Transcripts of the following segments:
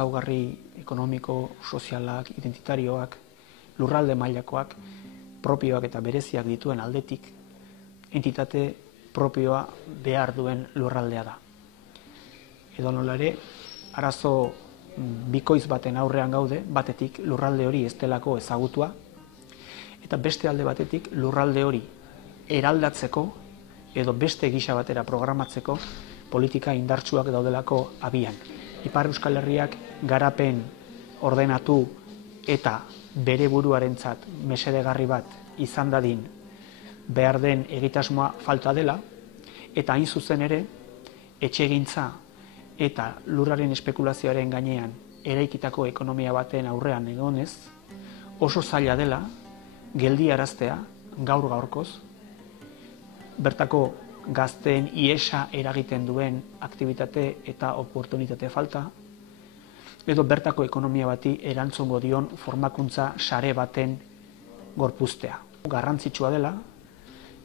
ezaugarri ekonomiko, sozialak, identitarioak, lurralde mailakoak, propioak eta bereziak dituen aldetik, entitate propioa behar duen lurraldea da. Edonola ere, arazo bikoiz baten aurrean gaude, batetik lurralde hori ez delako ezagutua, eta beste alde batetik lurralde hori eraldatzeko edo beste gisa batera programatzeko politika indartsuak daudelako abian. Ipar Euskal Herriak garapen ordenatu eta bere buruarentzat mesedegarri bat izan dadin behar den egitasmoa falta dela, eta hain zuzen ere etxegintza eta lurraren espekulazioaren gainean eraikitako ekonomia baten aurrean egonez, oso zaila dela geldiaraztea gaur gaurkoz, bertako gazteen iesa eragiten duen aktibitate eta oportunitate falta, edo bertako ekonomia bati erantzungo dion formakuntza sare baten gorpuztea. Garrantzitsua dela,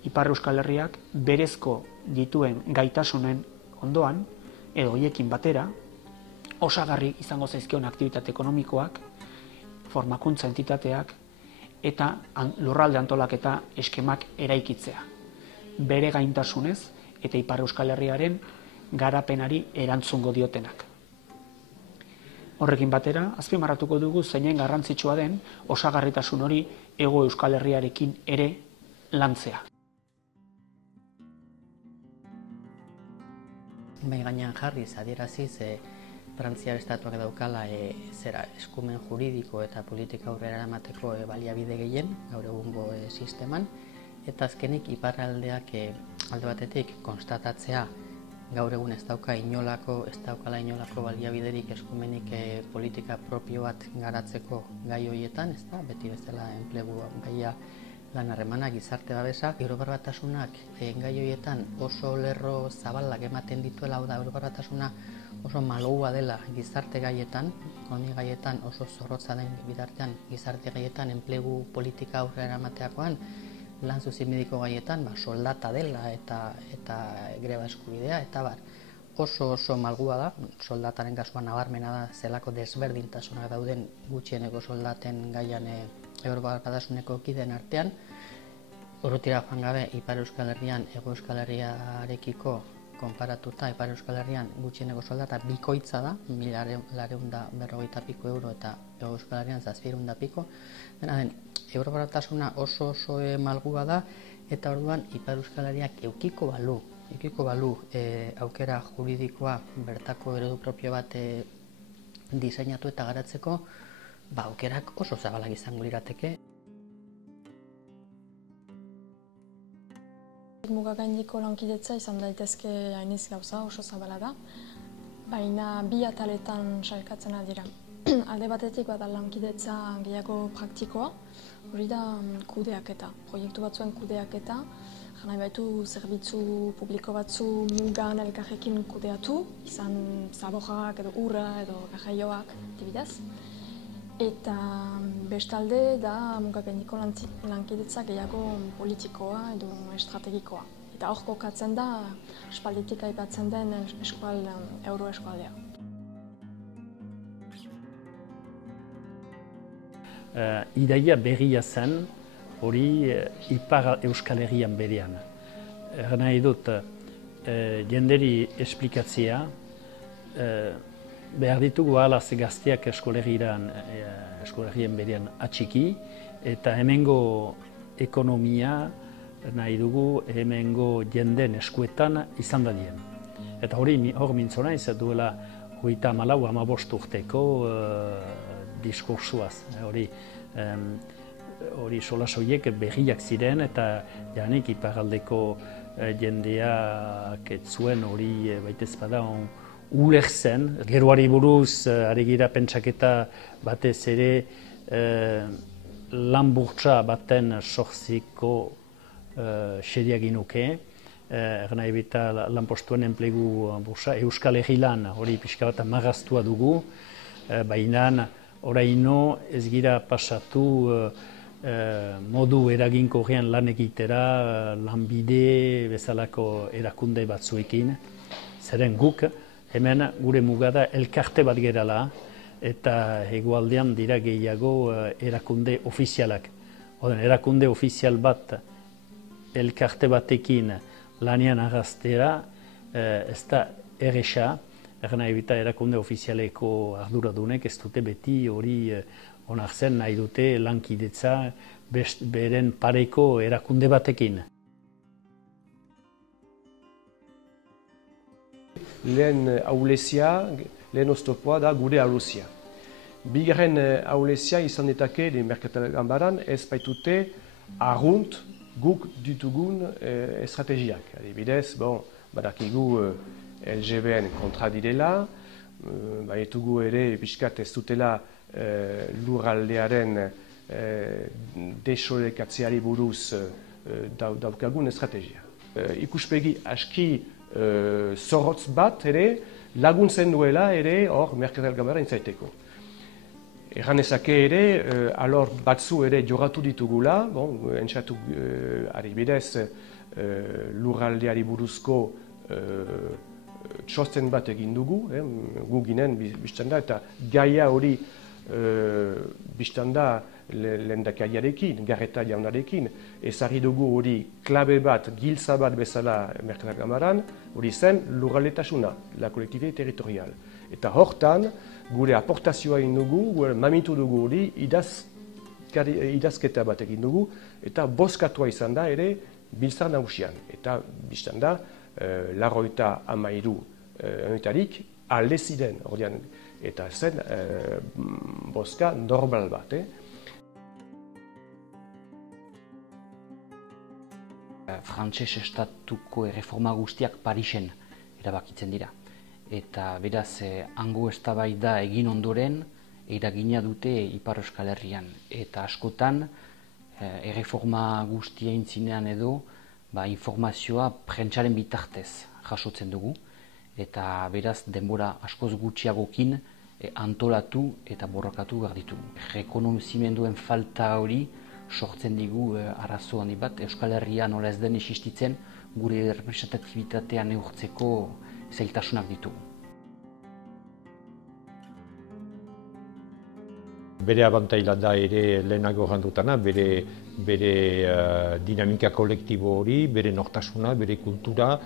Ipar Euskal Herriak berezko dituen gaitasunen ondoan, edo hoiekin batera, osagarri izango zaizkion aktibitate ekonomikoak, formakuntza entitateak eta lurralde antolaketa eskemak eraikitzea. Bere gaintasunez eta Ipar Euskal Herriaren garapenari erantzungo diotenak. Horrekin batera, azpimarratuko dugu zeinen garrantzitsua den osagarritasun hori Hego Euskal Herriarekin ere lantzea. Bai gainean jarriz, adieraziz, Frantziar estatuak daukala eskumen juridiko eta politika aurrera eramateko baliabide gehien, gaur egungo sisteman, eta azkenik iparraldeak alde batetik konstatatzea gaur egun ez daukala inolako baliabiderik eskumenik politika propio bat garatzeko gai horietan, beti bezala enplegu gaia, lan harremana, gizarte babesa. Europar Batasunak gai horietan oso lerro zabalak ematen dituela, hau da, Europar Batasuna oso maloua dela gizarte gaietan, ekonomia gaietan oso zorrotza den bitartean gizarte gaietan, enplegu politika aurrera eramateakoan, lan zuzimediko gaietan, soldata dela eta greba eskubidea, eta oso malgua da, soldataren kasuan nabarmena da zelako desberdintasunak dauden gutxieneko soldaten gaian Europar Batasuneko kideen artean. Urrutira joan gabe, Ipar Euskal Herrian, Hego Euskal Herriarekiko konparatuta, Ipar Euskal Herrian gutxieneko soldata bikoitza da, 1.450 piko euro, eta Hego Euskal Herrian 700 piko. Dena den, Europar Batasuna oso malgua da, eta orduan Ipar Euskal Herriak eukiko balu aukera juridikoa bertako eredu propio bat diseinatu eta garatzeko, aukerak oso zabalak izango lirateke. Mugagaineko lankidetza izan daitezke hainiz gauza oso zabala da, baina bi ataletan sailkatzen dira. Alde batetik bada lankidetza gehiago praktikoa, hori da kudeaketa, proiektu batzuen kudeaketa, nahi baitu zerbitzu publiko batzu mugan elkarrekin kudeatu, izan zaborrak edo urra edo garraioak dibidez. Eta bestalde da mugagaineko lankidetza gehiago politikoa edo estrategikoa. Eta hor kokatzen da aspalditik aipatzen den euroeskualdea. Ideia berria zen hori Ipar Euskal Herrian berean. Nahi dut jenderi esplikatzea, behar ditugu ahalaz gazteak eskolerien berean atxiki, eta hemengo ekonomia nahi dugu hemengo jenden eskuetan izan dadien. Eta hor mintzona ez duela 34-35 urteko diskursuaz. Hori solasoiek berriak ziren eta janik iparraldeko jendeak ez zuen hori baitez bada ulertzen. Geroari buruz ari gira pentsaketa batez ere lan burtsa baten sortziko xedia ginuke. Nahi bita lanpostuen enplegu bursa, Euskal Herri lan hori pixka bat marraztua dugu, baina oraino ez gira pasatu modu eraginkorrean lan egitera, lanbide bezalako erakunde batzuekin. Zeren guk, hemen gure mugada elkarte bat gerala, eta hegoaldean dira gehiago erakunde ofizialak. Erakunde ofizial bat elkarte batekin lanean agaztera ez da erresa, erakunde ofizialeko arduradunek ez dute beti hori onartzen nahi dute lankidetza beren pareko erakunde batekin. Lehen ahulezia, lehen oztopoa da gure ahulezia. Bigarren ahulezia izan ditake merkatal ganbaran ez baitute arrunt guk ditugun estrategiak. Adibidez, badakigu LGBN kontra direla, baditugu ere pixkat ez dutela lurraldearen desorekatzeari buruz daukagun estrategia. Ikuspegi aski zorrotz bat ere laguntzen duela ere hor merkatal ganbara intzaiteko. Erran ezake ere, alor batzu ere jogatu ditugula, entzatu adibidez lurraldeari buruzko txosten bat egin dugu, gu ginen biztanda, eta gaia hori biztanda lehendakariarekin, Garreta jaunarekin, ezarri dugu hori klabe bat, giltza bat bezala merkatal ganbaran, hori zen lurraldetasuna, la kolektibitate territorial. Eta hortan, gure aportazioa egin dugu, mamitu dugu hori, idazketa bat egin dugu, eta bozkatua izan da ere biltzar nagusian. Eta biztanda, 93 honetarik alde ziren, eta zen bozka normal bat. Frantses estatuko erreforma guztiak Parisen erabakitzen dira. Eta beraz, hango eztabaida egin ondoren, eragina dute Ipar Euskal Herrian. Eta askotan, erreforma guztia intzinean edo, informazioa prentsaren bitartez jasotzen dugu. Eta beraz, denbora askoz gutxiagokin antolatu eta borrokatu behar ditugu. Rekonozimenduen falta hori sortzen digu arazo handi bat. Euskal Herria nola ez den existitzen, gure representatibitatea neurtzeko zailtasunak ditugu. Bere abantaila da ere lehenago jandutana, bere dinamika kolektibo hori, bere nortasuna, bere kultura,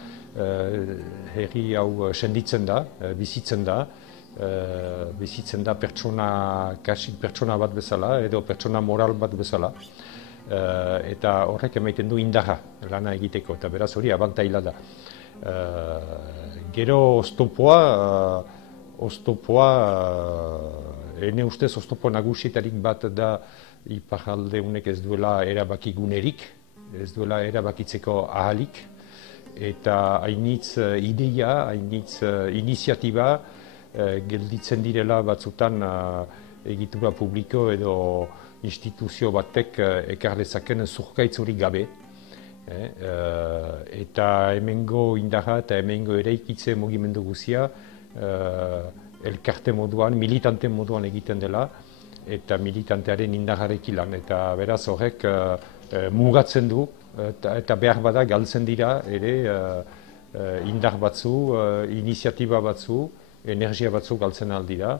herri hau senditzen da, bizitzen da pertsona bat bezala, edo pertsona moral bat bezala. Eta horrek emaiten du indarra lana egiteko, eta beraz hori abantaila da. Gero oztopoa, ene ustez oztopo nagusietarik bat da iparralde honek ez duela erabakigunerik, ez duela erabakitzeko ahalik, eta hainitz ideia, hainitz iniziatiba gelditzen direla batzutan egitura publiko edo instituzio batek ekar dezaken zurkaitz hori gabe. Eta hemengo indarra eta hemengo eraikitze mugimendu guzia elkarte moduan, militante moduan egiten dela, eta militantearen indarrarekin lan. Eta beraz horrek mugatzen du, eta behar bada galtzen dira ere indar batzu, iniziatiba batzu, energia batzu galtzen aldira.